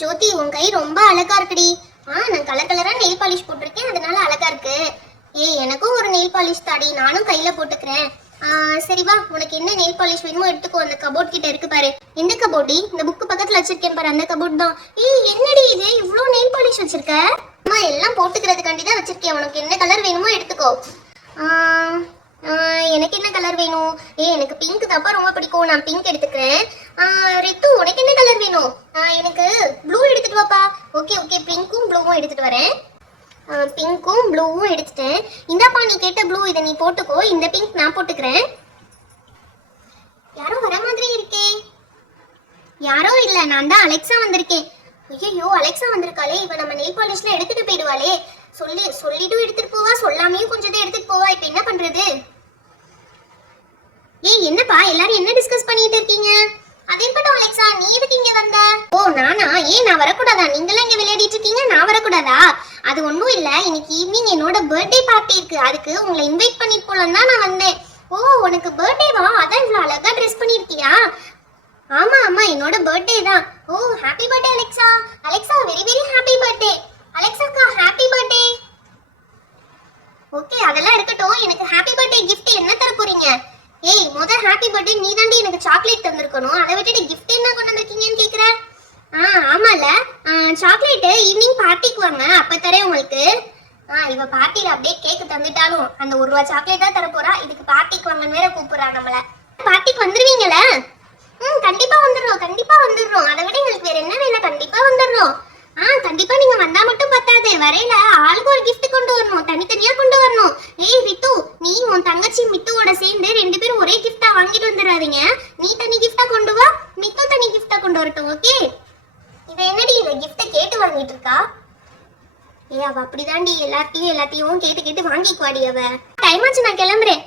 ஜோதி, உன் கை ரொம்ப அழகா இருக்குடி. நான் கலர் கலரா நெயில் பாலிஷ் போட்டிருக்கேன், அதனால அழகா இருக்கு. எனக்கும் ஒரு நெயில் பாலிஷ் தாடி, நானும் கையில போட்டுக்கிறேன். சரி வா, உனக்கு என்ன நெயில் பாலிஷ் வேணுமோ எடுத்துக்கோ. அந்த கபோர்ட் கிட்ட இருக்கு பாரு. எந்த கபோர்டி? இந்த புக்கு பக்கத்துல வச்சிருக்கேன் பாரு, அந்த கபோர்ட் தான். என்னடி இது இவ்ளோ நெயில் பாலிஷ் வச்சிருக்க? அம்மா எல்லாம் போட்டுக்கிறதுக்காண்டி தான் வச்சிருக்கேன். உனக்கு என்ன கலர் வேணுமோ எடுத்துக்கோ. எனக்கு என்ன கலர் வேணும்? எனக்கு பிங்க் தாப்பா ரொம்ப பிடிக்கும், நான் பிங்க் எடுத்துக்கிறேன். ரித்து, உனக்கு என்ன கலர் வேணும்? எனக்கு ப்ளூ எடுத்துட்டு வாப்பா. ஓகே ஓகே, பிங்க்கும் ப்ளூவும் எடுத்துட்டு வரேன். பிங்க்கும் ப்ளூவும் எடுத்துட்டேன். இந்தாப்பா, நீ கேட்ட ப்ளூ, இதை நீ போட்டுக்கோ. இந்த பிங்க் நான் போட்டுக்கிறேன். யாரோ வர மாதிரி இருக்கே. யாரோ இல்ல, நான் தான் அலெக்சா வந்திருக்கேன். ஐயோ, அலெக்சா வந்திருக்காளே. இவ நம்ம நெயில் பாலிஷ்ல எடுத்துட்டு போயிடுவாளே. சொல்லிட்டும் எடுத்துட்டு போவா, சொல்லாமையும் கொஞ்சம் எடுத்துட்டு போவா. இப்ப என்ன பண்றது? என்னப்பா எல்லாரும் என்ன டிஸ்கஸ் பண்ணிட்டு இருக்கீங்க? அது இருக்கட்டும் அலெக்சா, நீ எதுக்கு இங்க வந்த? நானா? நான் வரக்கூடாதா? நீங்களாம் இங்க விளையாடிட்டு இருக்கீங்க, நான் வரக்கூடாதா? அது ஒண்ணும் இல்ல, இன்னைக்கு ஈவினிங் என்னோட பர்த்டே பார்ட்டி இருக்கு. அதுக்கு உங்களை இன்வைட் பண்ணிட்டு போலாம் தான் நான் வந்தேன். உனக்கு பர்த்டேவா? அதான் இவ்வளவு அழகா ட்ரெஸ் பண்ணிருக்கியா? ஆமா ஆமா, என்னோட பர்த்டே தான். Happy birthday Alexa. Alexa, very very happy birthday. அலெக்சாக்கா, ஹாப்பி பர்த்டே. ஓகே, அதெல்லாம் இருக்கட்டும். எனக்கு ஹாப்பி பர்த்டே கிஃப்ட் என்ன தர போறீங்க? முதல் ஹாப்பி பர்த்டே நீ தாண்டி எனக்கு சாக்லேட் தந்திருக்கணும். அதை விட்டுட்டு கிஃப்ட் என்ன கொண்டு வந்திருக்கீங்கன்னு கேக்குற? ஆமால, சாக்லேட் ஈவினிங் பார்ட்டிக்கு வாங்க, அப்ப தரேன் உங்களுக்கு. இவ பார்ட்டில அப்படியே கேக் தந்துட்டாலும் அந்த 1 ரூபா சாக்லேட் தான் தர போறா. இதுக்கு பார்ட்டிக்கு வாங்கன்னு வேற கூப்பிடுறா நம்மள. பார்ட்டிக்கு வந்துருவீங்கள? கண்டிப்பா வந்துடுறோம், கண்டிப்பா வந்துடுறோம். அதை விட எங்களுக்கு வேற என்ன வேலை? கண்டிப்பா வந்துடுறோம். கண்டிப்பா நீங்க வந்தா மட்டும் பத்தாது, வரையில ஆளுக்கு ஒரு கிஃப்ட் கொண்டு வரணும், தனித்தனியா கொண்டு வரணும். ரித்து, நீ உன் தங்கச்சி மித்துவோட சேர்ந்து 2 பேரும் ஒரே கிஃப்டா வாங்கிட்டு வந்துடாதீங்க. நீ தனி கிஃப்டா கொண்டு வா, மித்து தனி கிஃப்டா கொண்டு வரட்டும். ஓகே? இவ என்னடி இவ கிஃப்ட கேட்டு வாங்கிட்டு இருக்கா? அவ அப்படிதாண்டி எல்லாத்தையும் கேட்டு கேட்டு வாங்கிக்குவாடி அவ. டைம் ஆச்சு, நான் கிளம்புறேன்.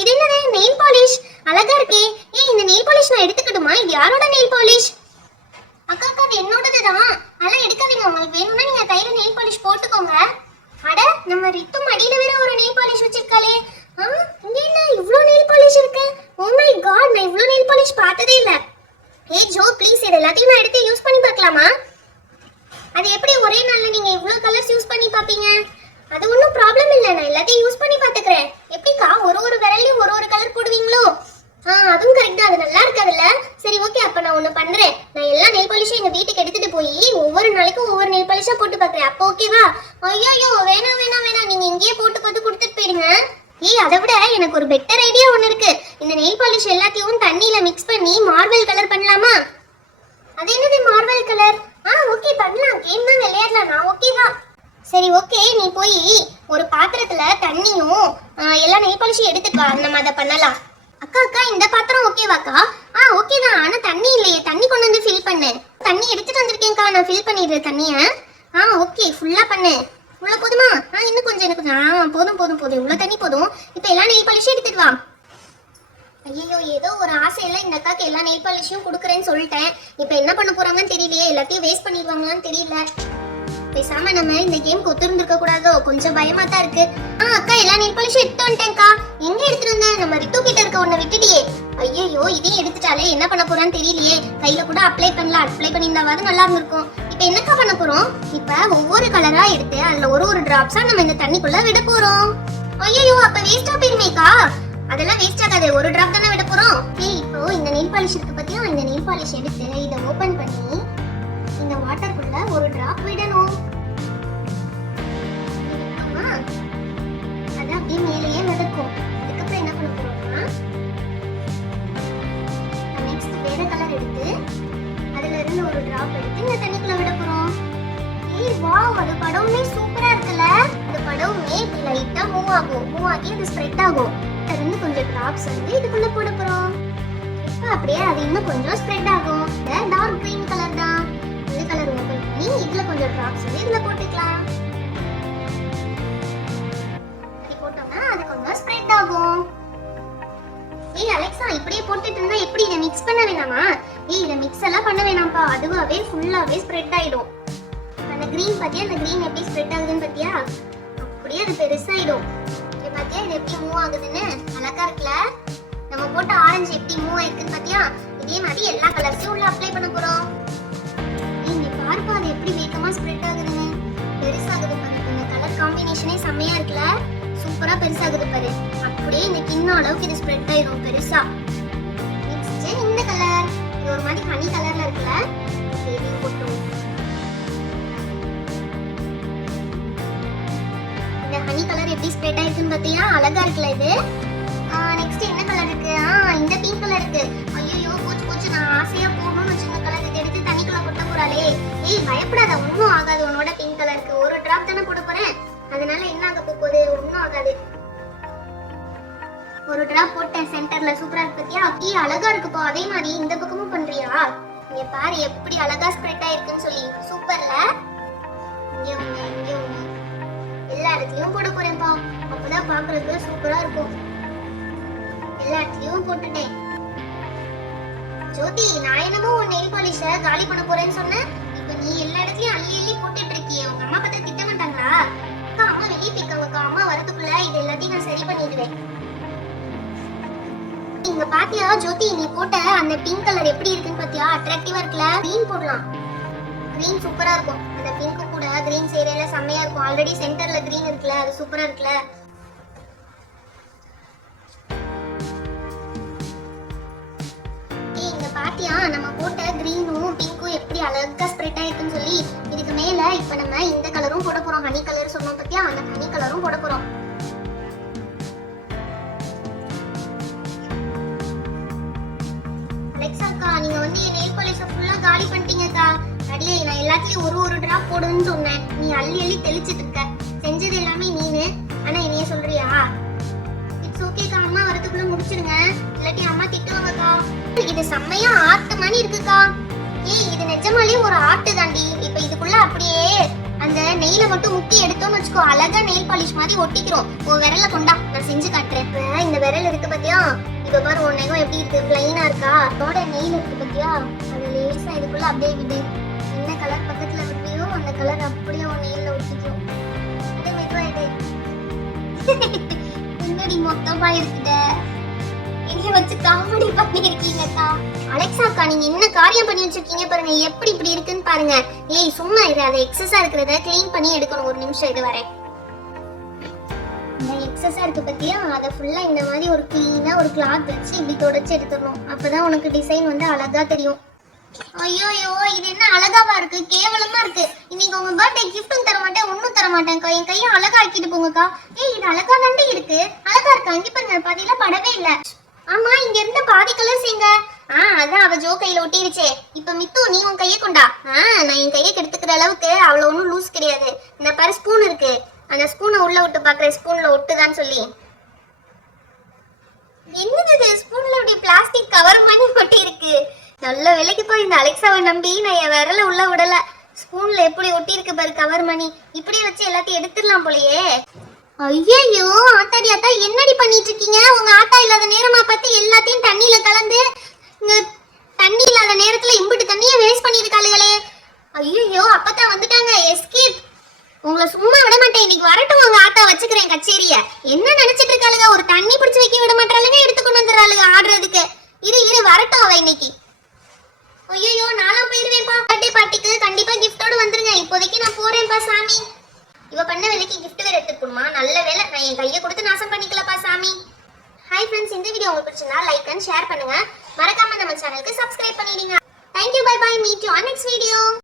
இது என்னது? நெயில் பாலிஷ் அழகா இருக்கே. இந்த நெயில் பாலிஷ் நான் எடுத்துக்கட்டுமா? இது யாரோட நெயில் பாலிஷ்? அக்கா, அது என்னோடதுதான். அதெல்லாம் எடுக்காதீங்க. உங்களுக்கு வேணும்னா நீங்க கையில நெயில் பாலிஷ் போட்டுக்கோங்க. அட, நம்ம ரித்து மடியில வேற ஒரு நெயில் பாலிஷ் வச்சிருக்காளே. இங்க என்ன இவ்ளோ நெயில் பாலிஷ் இருக்கு? ஓ மை காட், நான் இவ்ளோ நெயில் பாலிஷ் பார்த்ததே இல்ல. ஜோ, ப்ளீஸ் இது எல்லாத்தையும் நான் எடுத்து யூஸ் பண்ணி பார்க்கலாமா? அது எப்படி ஒரே நாள்ல நீங்க இவ்ளோ கலர்ஸ் யூஸ் பண்ணி பாப்பீங்க? அது ஒன்றும் ப்ராப்ளம் இல்லை, நான் எல்லாத்தையும் யூஸ் பண்ணி பார்த்துக்கிறேன். எப்படிக்கா ஒரு விரல்லையும் ஒரு கலர் போடுவீங்களோ? அதுவும் கரெக்ட் தான், அது நல்லா இருக்காதுல்ல. சரி ஓகே, அப்ப நான் ஒண்ணு பண்றேன். நான் எல்லா நெயில் பாலிஷும் எங்க வீட்டுக்கு எடுத்துட்டு போய் ஒவ்வொரு நாளைக்கும் ஒவ்வொரு நெயில் பாலிஷா போட்டு பார்க்கறேன். அப்போ ஓகேவா? ஐயோ, வேணாம், நீங்க இங்கேயே போட்டு கொடுத்துட்டு போயிடுங்க. அதை விட எனக்கு ஒரு பெட்டர் ஐடியா ஒண்ணு இருக்கு. இந்த நெயில் பாலிஷ் எல்லாத்தையும் தண்ணியில மிக்ஸ் பண்ணி மார்வல் கலர் பண்ணலாமா? அது என்னது மார்வல் கலர்? ஓகே, பண்ணலாம். கேம் தான் விளையாடலாம், நான் ஓகே தான். சரி ஓகே, நீ போய் ஒரு பாத்திரத்துல தண்ணியும் எல்லா நெயில் பாலிஷும் எடுத்துட்டு வா, நம்ம அதை பண்ணலாம். அக்கா, இந்த பாத்திரம் ஓகேவாக்கா? ஓகே தான். ஆனா தண்ணி இல்லையே, தண்ணி கொண்டு வந்து ஃபில் பண்ணு. தண்ணி எடுத்துட்டு வந்திருக்கேன்க்கா, நான் ஃபில் பண்ணிடுறேன் தண்ணிய. ஓகே, ஃபுல்லா பண்ணு. உள்ள போதுமா? இன்னும் கொஞ்சம், எனக்கு போதும். இவ்வளவு தண்ணி போதும். இப்ப எல்லா நெயில் பாலிஷும் எடுத்துட்டு வா. ஐயோ, ஏதோ ஒரு ஆசையில இந்த அக்காக்கு எல்லா நெயில் பாலிஷும் கொடுக்குறேன்னு சொல்லிட்டேன். இப்ப என்ன பண்ண போறாங்கன்னு தெரியலையே. எல்லாத்தையும் வேஸ்ட் பண்ணிடுவாங்களான்னு தெரியல. பேசாம நம்ம இந்த கேம்க்கு ஒத்துருந்துருக்க கூடாதோ, கொஞ்சம் பயமா தான் இருக்கு. அக்கா, எல்லா நெயில் பாலிஷும் எடுத்து வந்துட்டேன்க்கா. எங்க எடுத்துட்டு வந்தேன்? நம்ம ரித்து கிட்ட இருக்க ஒண்ணு விட்டுட்டியே. ஐயோ, இதையும் எடுத்துட்டாலே, என்ன பண்ண போறான்னு தெரியலையே. கையில கூட அப்ளை பண்ணலாம், அப்ளை பண்ணியிருந்தாவது நல்லா இருந்திருக்கும். இப்ப என்னக்கா பண்ண போறோம்? இப்ப ஒவ்வொரு கலரா எடுத்து அதுல ஒரு டிராப்ஸா நம்ம இந்த தண்ணிக்குள்ள விட போறோம். ஐயோ, அப்ப வேஸ்டா போயிருமேக்கா? அதெல்லாம் வேஸ்ட் ஆகாது, ஒரு டிராப் தானே விட போறோம். இப்போ இந்த நெயில் பாலிஷ் இருக்கு பத்தியா, இந்த நெயில் பாலிஷ் எடுத்து இதை ஓபன் பண்ணி இந்த வாட்டருக்குள்ள ஒரு டிராப் விடணும். அது அப்படியே மேலேயே மிதக்கும். அதுக்கப்புறம் என்ன பண்ண போறோம்னா, நெக்ஸ்ட் வேற கலர் எடுத்து அதுல இருந்து ஒரு டிராப் எடுத்து இந்த தண்ணிக்குள்ள விட போறோம். வாவ், அது படவுமே சூப்பரா இருக்குல்ல. இந்த படவுமே இப்படி லைட்டா மூவ் ஆகி அது ஸ்ப்ரெட் ஆகும். அதுல இருந்து கொஞ்சம் டிராப்ஸ் வந்து இதுக்குள்ள போட போறோம். இப்ப அப்படியே அது இன்னும் கொஞ்சம் ஸ்ப்ரெட் ஆகும். டார்க் கிரீன் கலர் தான். இந்த கலர் ஓபன் பண்ணி இதுல கொஞ்சம் டிராப்ஸ் வந்து இதுல போட்டுக்கலாம். போட்டோம்னா அது கொஞ்சம் ஸ்ப்ரெட் ஆகும். அலெக்சா, இப்படியே போட்டுட்டு இருந்தா எப்படி? இதை மிக்ஸ் பண்ண வேணாமா? இதை மிக்ஸ் எல்லாம் பண்ண வேணாம்ப்பா, அதுவாவே ஃபுல்லாவே ஸ்ப்ரெட் ஆயிடும். அந்த கிரீன் பாத்தியா, அந்த கிரீன் எப்படி ஸ்ப்ரெட் ஆகுதுன்னு பாத்தியா? அப்படியே அது பெருசாயிடும். இது பாத்தியா, இது எப்படி மூவ் ஆகுதுன்னு? அழகா இருக்குல்ல? நம்ம போட்ட ஆரஞ்சு எப்படி மூவ் ஆயிருக்குன்னு பாத்தியா? இதே மாதிரி எல்லா கலர்ஸையும் உள்ள அப்ளை பண்ண போறோம். இங்க பாரு வேகமா ஸ்ப்ரெட் ஆகுதுங்க. பெருசாகுது பாருங்க. இந்த கலர் காம்பினேஷனே செம்மையா இருக்குல்ல. சூப்பரா பெருசாகுது பாரு. அப்படியே இந்த கிண்ணம் அளவுக்கு இது ஸ்ப்ரெட் ஆயிரும் பெருசா. நெக்ஸ்ட் இந்த கலர். இது ஒரு மாதிரி ஹனி கலர்ல இருக்குல்ல. இதையும் போட்டுருவோம். இந்த ஹனி கலர் எப்படி ஸ்ப்ரெட் ஆயிருக்குன்னு பாத்தியா? அழகா இருக்குல்ல இது. நெக்ஸ்ட் என்ன கலர் இருக்கு? இந்த பிங்க் கலர் இருக்கு. ஐயோ போச்சு போச்சு, நான் ஆசையா போகணும்னு வச்சிருந்த கலர் இதை எடுத்து தண்ணிக்குள்ள கொட்ட போறாளே. ஏய் பயப்படாத, ஒன்னும் ஆகாது. உன்னோட பிங்க் கலருக்கு ஒரு டிராப் தானே போட போறேன், அதனால என்ன ஆக போகுது? ஒன்னும் ஆகாது. ஒரு டிராப் போட்டேன் சென்டர்ல. சூப்பரா இருக்கு பாத்தியா? அப்படியே அழகா இருக்குப்பா. அதே மாதிரி இந்த பக்கமும் பண்றியா? இங்க பாரு எப்படி அழகா ஸ்ப்ரெட் ஆயிருக்குன்னு சொல்லி. சூப்பர்ல. இங்க ஒண்ணு, இங்க ஒண்ணு, எல்லா இடத்துலயும் போட போறேன்ப்பா. அப்பதான் பாக்குறதுக்கு சூப்பரா இருக்கும். எல்லா இடத்துலயும் போட்டுட்டேன். ஜோதி, நான் என்னமோ உன் நெயில் பாலிஷ காலி பண்ண போறேன்னு சொன்னேன். இப்ப நீ எல்லா இடத்துலயும் அள்ளி அள்ளி போட்டுட்டு இருக்கியே. உங்க அம்மா பார்த்தா திட்ட மாட்டாங்களா? அக்கா அம்மா வெளியே போய்க்காங்கக்கா. அம்மா வரதுக்குள்ள இது எல்லாத்தையும் நான் சரி பண்ணிடுவேன். இங்க பாத்தியா ஜோதி, நீ போட்ட அந்த பிங்க் கலர் எப்படி இருக்குன்னு பாத்தியா? அட்ராக்டிவா இருக்குல்ல. கிரீன் போடலாம். கிரீன் சூப்பரா இருக்கும். அந்த பிங்க் கூட கிரீன் சேரையில செம்மையா இருக்கும். ஆல்ரெடி சென்டர்ல கிரீன் இருக்குல்ல, அது சூப்பரா இருக்குல்ல. பாத்தியா நம்ம போட்ட கிரீனும் பிங்க்கும் எப்படி அழகா ஸ்ப்ரெட் ஆயிருக்குன்னு சொல்லி. இதுக்கு மேல இப்ப நம்ம இந்த கலரும் போட போறோம். ஹனி கலர் சொன்னோம் பாத்தியா? அந்த ஹனி கலரும் போட போறோம். அலெக்சாக்கா, நீங்க வந்து என் நெயில் பாலிஷ ஃபுல்லா காலி பண்ணிட்டீங்கக்கா. அடியே, நான் எல்லாத்துலயும் ஒரு ஒரு டிராப் போடுன்னு சொன்னேன். நீ அள்ளி அள்ளி தெளிச்சிட்டு இருக்க. செஞ்சது எல்லாமே நீனு, ஆனா என்னைய சொல்றியா? இட்ஸ் ஓகேக்கா, அம்மா வரதுக்குள்ள முடிச்சிடுங்க, இல்லாட்டி அம்மா திட்டுவாங்கக்கா. இது செம்மையா ஆர்ட் மாதிரி இருக்குக்கா. ஏய், இது நிஜமாலே ஒரு ஆர்ட் தாண்டி. இப்ப இதுக்குள்ள அப்படியே அந்த நெயில மட்டும் முக்கி எடுத்தோம்னு வச்சுக்கோ, அழகா நெயில் பாலிஷ் மாதிரி ஒட்டிக்கிறோம். உன் விரல கொண்டா, நான் செஞ்சு காட்டுறேன். இப்ப இந்த விரல் இருக்கு பாத்தியா? இப்ப பாரு உன் நெகம் எப்படி இருக்கு, பிளைனா இருக்கா? அதோட நெயில் இருக்கு பாத்தியா? அது லேசா இதுக்குள்ள அப்படியே விடு. என்ன கலர் பக்கத்துல விட்டியோ அந்த கலர் அப்படியே உன் நெயில ஒட்டிக்கும். அதே மெதுவா எடு. முன்னாடி மொத்தமா இருக்குத. இங்க வச்சு காமெடி பண்ணிருக்கீங்கக்கா. அலெக்சாக்கா, நீங்க என்ன காரியம் பண்ணி வச்சிருக்கீங்க பாருங்க. எப்படி இப்படி இருக்குன்னு பாருங்க. ஏய் சும்மா இது, அது எக்ஸஸா இருக்கிறத க்ளீன் பண்ணி எடுக்கணும். ஒரு நிமிஷம் இது வரேன். இந்த எக்ஸஸா இருக்கு பத்தியா? அதை ஃபுல்லா இந்த மாதிரி ஒரு கிளீனா ஒரு கிளாத் வச்சு இப்படி தொடச்சு எடுத்துடணும். அப்பதான் உனக்கு டிசைன் வந்து அழகா தெரியும். ஐயோ இது என்ன அழகாவா இருக்கு, கேவலமா இருக்கு. இன்னைக்கு உங்க பர்த்டே கிஃப்ட்டும் தர மாட்டேன், ஒன்னும் தர மாட்டேன்க்கா. என் கையை அழகா ஆக்கிட்டு போங்கக்கா. ஏய், இது அழகா தாண்டி இருக்கு. அழகா இருக்கா? இங்க பாருங்க, பாதியில படவே இல்ல. ஆமா, இங்க இருந்த பாதி கலர்ஸ் எங்க? அதான் அவ ஜோ கையில ஒட்டிருச்சே. இப்ப மித்து, நீ உன் கையை கொண்டா. நான் என் கையை கெடுத்துக்கிற அளவுக்கு அவ்வளவு ஒன்றும் லூஸ் கிடையாது. இந்த பாரு ஸ்பூன் இருக்கு, அந்த ஸ்பூனை உள்ள விட்டு பாக்குற, ஸ்பூன்ல ஒட்டுதான்னு சொல்லி. என்னது ஸ்பூன்ல இப்படி பிளாஸ்டிக் கவர் மாதிரி ஒட்டி இருக்கு. நல்ல வேலைக்கு போய் இந்த அலெக்சாவை நம்பி நான் என் விரல உள்ள விடல. ஸ்பூன்ல எப்படி ஒட்டி இருக்கு பாரு கவர் மணி. இப்படி வச்சு எல்லாத்தையும் எடுத்துடலாம் போலயே. ஐயோ ஆத்தாடி, ஆத்தா என்னடி பண்ணிட்டு இருக்கீங்க? உங்க ஆத்தா இல்லாத நேரமா பார்த்து எல்லாத்தையும் தண்ணியில கலந்து இங்க தண்ணி இல்லாத நேரத்துல இம்பிட்டு தண்ணியை வேஸ்ட் பண்ணிருக்காளுகளே. ஐயோ அப்பதான் வந்துட்டாங்க. எஸ்கேப். உங்களை சும்மா விட மாட்டேன். இன்னைக்கு வரட்டும் உங்க ஆத்தா, வச்சுக்கிறேன் கச்சேரிய. என்ன நினைச்சிட்டு இருக்காளுங்க? ஒரு தண்ணி பிடிச்சு வைக்க விட மாட்டாளுங்க, எடுத்து கொண்டு வந்துடுறாளுங்க ஆடுறதுக்கு. இரு வரட்டும் அவ இன்னைக்கு. ஐயோ நானும் போயிருவேன்ப்பா. பர்த்டே பார்ட்டிக்கு கண்டிப்பா கிஃப்டோட வந்துருங்க. இப்போதைக்கு நான் போறேன்ப்பா சாமி. இவ பண்ண வேலைக்கு கிஃப்ட் வேற எடுத்துக்கணுமா? நல்ல வேலை, நான் என் கையை கொடுத்து நாசம் பண்ணிக்கலப்பா சாமி. ஹாய் ஃப்ரெண்ட்ஸ், இந்த வீடியோ உங்களுக்கு பிடிச்சிருந்தா லைக் அண்ட் ஷேர் பண்ணுங்க. மறக்காம நம்ம சேனலுக்கு சப்ஸ்கிரைப் பண்ணிடுங்க. Thank you, bye bye, meet you on next video.